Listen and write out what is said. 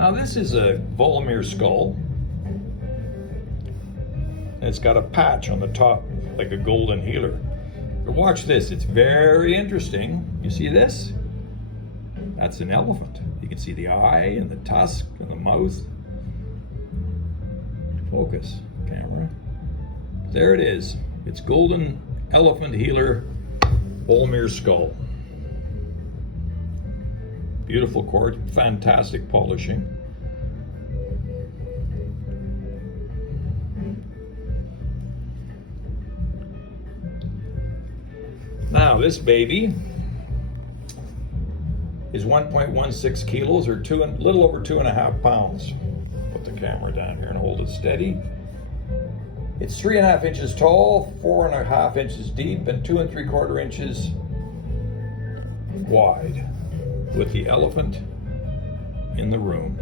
Now this is a Walmere skull. And it's got a patch on the top like a golden healer. But watch this, it's very interesting. You see this? That's an elephant. You can see the eye and the tusk and the mouth. Focus, camera. There it is. It's golden elephant healer Walmere skull. Beautiful quartz, fantastic polishing. Now this baby is 1.16 kilos, or a little over 2.5 pounds. Put the camera down here and hold it steady. It's 3.5 inches tall, 4.5 inches deep, and 2 3/4 inches wide, with the elephant in the room.